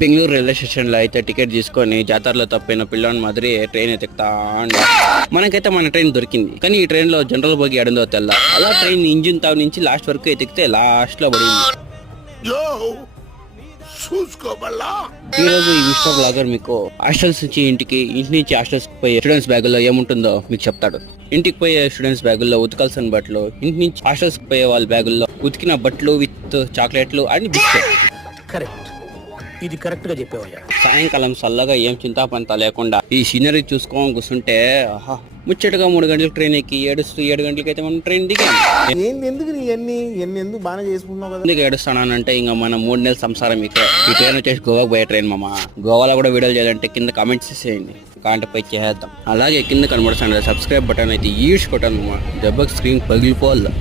Bengaluru railway station లో అయితే ticket తీసుకొని జాతరలో తప్పిన పిల్లని మాదిరి ట్రైన్ ఎత్తుకుతా మనకైతే మన ట్రైన్ దొరికింది. కానీ ఈ ట్రైన్ లో జనరల్ బోగి అడిందో తెల్ల. అలా ట్రైన్ ఇంజిన్ తావు నుంచి లాస్ట్ వరకు ఎతికితే లాస్ట్ లో పడింది. ఈ రోజు ఈ విస్టర్ బ్లాగర్ మీకు హాస్టల్స్ నుంచి ఇంటి నుంచి హాస్టల్స్ పోయే స్టూడెంట్స్ బ్యాగుల్లో ఏముంటుందో మీకు చెప్తాడు. ఇంటికి పోయే స్టూడెంట్స్ బ్యాగుల్లో ఉతకాల్సిన బట్టలు, ఇంటి నుంచి హాస్టల్స్ పోయే వాళ్ళ బ్యాగుల్లో ఉతికిన బట్టలు విత్ చాక్లెట్లు అని బిస్కెట్. కరెక్ట్, ఇది కరెక్ట్ గా చెప్పేవయ్యా. సాయంకాలం చల్లగా ఏం చింతాపంత లేకుండా ఈ సీనరీ చూసుకోని కూర్చుంటే ముచ్చటగా 3 గంటలకు ట్రైన్ ఎక్కి 7 గంటలకి అయితే మనం ట్రైన్ దిగాం. ఎందుకు ఎందుకు బాగా చేసుకున్నావు కదా. ఎందుకు ఏడుస్తానంటే ఇంకా మన 3 నెలల సంసారం ఇక్కడ. ఈ ట్రైన్ వచ్చేసి గోవాకి పోయే ట్రైన్ మామ. గోవాలో కూడా వీడియోలు చేయాలంటే కింద కామెంట్స్ చేసేయండి, కాంటపై చేద్దాం. అలాగే కింద కనబడుతుంది సబ్స్క్రైబ్ బటన్ అయితే ఈడ్చుకోవటాను మామ. దెబ్బకి స్క్రీన్ పగిలిపోవాలి.